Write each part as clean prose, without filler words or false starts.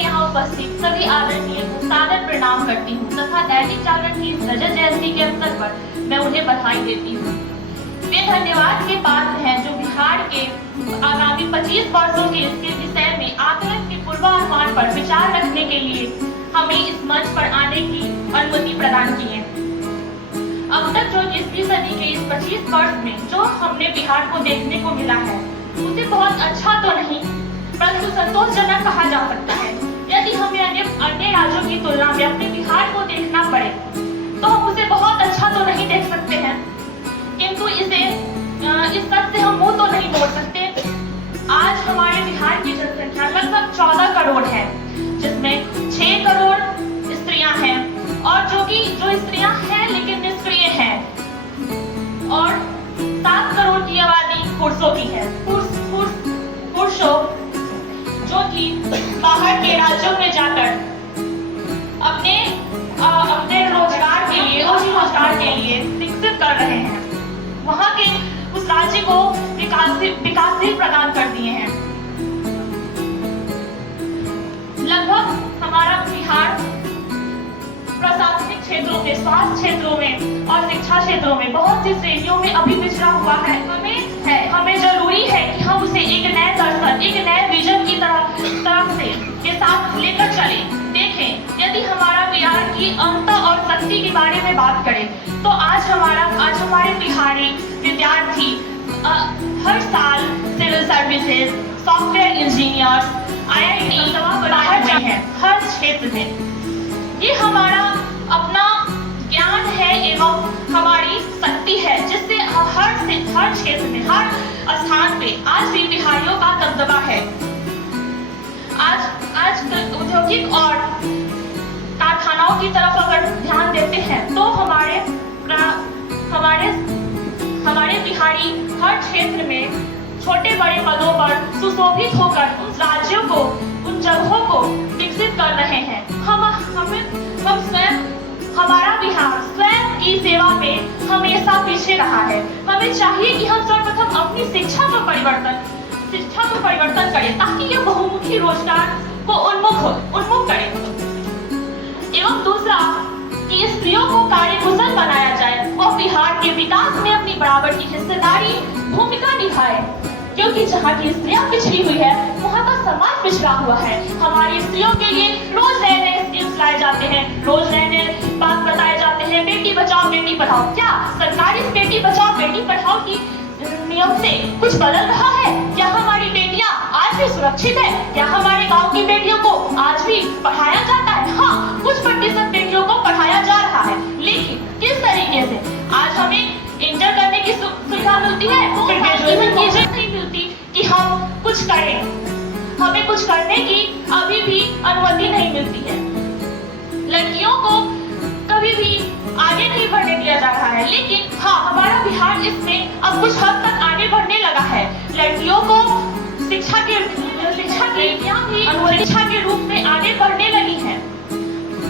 यहाँ उपस्थित सभी आदरणीय को सादर प्रणाम करती हूँ तथा दैनिक जागरण की रजत जयंती के अवसर पर मैं उन्हें बधाई देती हूँ। वे धन्यवाद के पात्र हैं जो बिहार के आगामी 25 वर्षों के इसके विषय में आकलन के पूर्वानुमान पर विचार रखने के लिए हमें इस मंच पर आने की अनुमति प्रदान की है। अब तक जो 20वीं सदी के इस 25 वर्ष में जो हमने बिहार को देखने को मिला है उसे बहुत अच्छा तो नहीं परंतु संतोषजनक कहा जा सकता है। यदि हमें अन्य राज्यों की तुलना में अपने बिहार को देखना पड़े तो हम उसे बहुत अच्छा तो नहीं देख सकते हैं, किंतु इस सच से हम मुंह तो नहीं मोड़ सकते। आज हमारे बिहार की जनसंख्या लगभग 14 करोड़ है, जिसमें 6 करोड़ स्त्रियां हैं और जो स्त्रियां हैं लेकिन निष्क्रिय हैं, और 7 करोड़ की आबादी पुरुषों की है। पुरुषों जो कि बाहर के राज्यों में जाकर अपने रोजगार के लिए रोजगार के लिए विकसित कर रहे हैं, वहां के उस राज्य को विकासशील प्रदान कर दिए हैं। लगभग हमारा बिहार प्रशासनिक क्षेत्रों में, स्वास्थ्य क्षेत्रों में और शिक्षा क्षेत्रों में बहुत सी श्रेणियों में अभी पिछड़ा हुआ है। हमें जरूरी है कि हम उसे एक नए दर्शन, एक नए विजन की तरफ के साथ लेकर चलें। देखें, यदि हमारा बिहार की अहंता और शक्ति के बारे में बात करें तो आज हमारे बिहारी विद्यार्थी हर साल civil services, software engineers, IIT बाहर गए हैं हर क्षेत्र में। ये हमारा अपना ज्ञान है एवं हमारी शक्ति है, जिससे हर क्षेत्र में, हर स्थान पे आज भी बिहारियों का दबदबा है। आज औद्योगिक और कारखानाओं की तरफ अगर ध्यान देते हैं तो हमारे बिहारी हर क्षेत्र में छोटे बड़े पदों पर सुशोभित होकर उन राज्यों को, उन जगहों को विकसित कर रहे हैं। हमारा बिहार स्वयं की सेवा में हमेशा पीछे रहा है। हमें चाहिए कि हम सर्वप्रथम अपनी शिक्षा को परिवर्तन करें ताकि यह बहुमुखी रोजगार को उन्मुख करे, एवं दूसरा कि स्त्रियों को कार्यकुशल बनाया जाए, वह बिहार के विकास में अपनी बराबर की हिस्सेदारी भूमिका निभाए, क्योंकि जहाँ की स्त्रियां पिछड़ी हुई है वहाँ का समाज पिछड़ा हुआ है। हमारी स्त्रियों के लिए रोज नए नए स्कीम्स लाए जाते हैं, रोज नए नए बात बताए जाते हैं, बेटी बचाओ बेटी पढ़ाओ। क्या सरकार इस बेटी बचाओ बेटी पढ़ाओ की नियम से कुछ बदल रहा है? क्या हमारी बेटियां आज भी सुरक्षित है? क्या हमारे गांव की बेटियों को आज भी पढ़ाया जाता है? हाँ, कुछ प्रतिशत बेटियों को पढ़ाया जा रहा है, लेकिन किस तरीके से? आज हमें इंटर करने की सुविधा मिलती है, फिर ग्रेजुएशन की इजाजत नहीं मिलती कि हम कुछ करें। हमें कुछ करने की अभी भी अनुमति नहीं मिलती है। लड़कियों को कभी भी आगे नहीं बढ़ने दिया जा रहा है, लेकिन हाँ, हमारा बिहार इसमें अब कुछ हद तक आगे बढ़ने लगा है। लड़कियों को शिक्षा के रूप में आगे बढ़ने लगी है।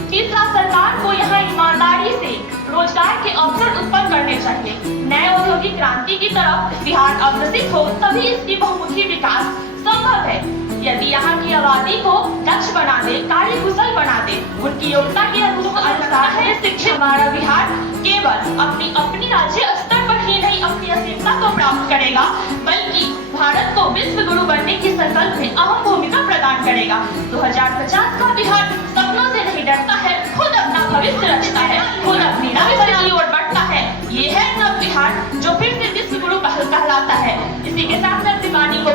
तीसरा, सरकार को यहाँ ईमानदारी से रोजगार के अवसर उत्पन्न करने चाहिए। नए औद्योगिक क्रांति की तरफ बिहार अग्रसित हो तभी इसकी बहुमुखी विकास संभव है। यदि यहाँ की आबादी को दक्ष बना दे, कार्यकुशल बना दे, उनकी योग्यता के अनुसार है शिक्षित, हमारा बिहार केवल अपनी राज्य स्तर पर ही नहीं अपनी अस्मिता को प्राप्त करेगा, बल्कि भारत को विश्व गुरु बनने की संकल्प में अहम भूमिका प्रदान करेगा। 2050 का बिहार सपनों से नहीं डरता है, खुद अपना भविष्य रचता है, खुद अपनी राष्ट्र की ओर बढ़ता है। ये है नव बिहार जो फिर से विश्व गुरु कहलाता है। इसी के साथ मैं अपनी वाणी को